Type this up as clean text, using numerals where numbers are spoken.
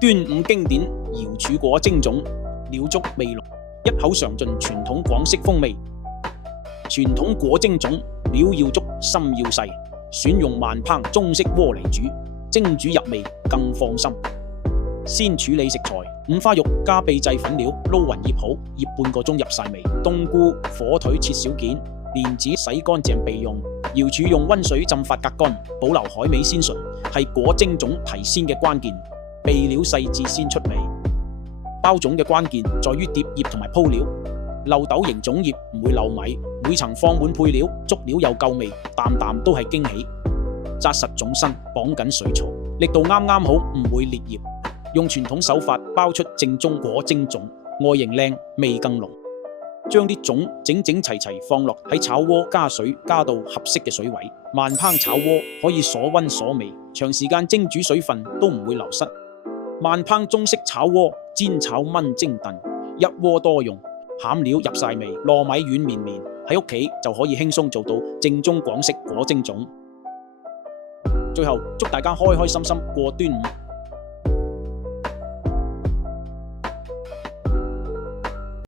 端午經典瑤柱果蒸粽，料足味濃，一口嘗盡傳統廣式風味。傳統果蒸粽料要足，心要細，選用慢烹中式鍋嚟煮，蒸煮入味更放心。先處理食材，五花肉加秘製粉料撈勻醃好，醃半個鐘入晒味。冬菇、火腿切小件，蓮子洗乾淨備用。瑤柱用溫水浸發隔乾，保留海味鮮醇，係果蒸粽提鮮嘅關鍵。備料細緻先出味。包粽嘅關鍵在於疊葉同埋鋪料，漏斗形粽葉唔會漏米，每層放滿配料，足料又夠味，啖啖都係驚喜。紮實粽身，綁緊水槽，力度啱啱好，唔會裂葉。用傳統手法包出正宗果蒸粽，外形靚，味更濃。將啲粽整整齊齊放落喺炒鍋，加水加到合適嘅水位。慢烹炒鍋可以鎖溫鎖味，長時間蒸煮水分都唔會流失。慢烹中式炒鍋，煎炒炆蒸燉，一鍋多用，餡料入晒味，糯米軟綿綿，喺屋企就可以輕鬆做到正宗廣式果蒸粽。最後祝大家開開心心過端午。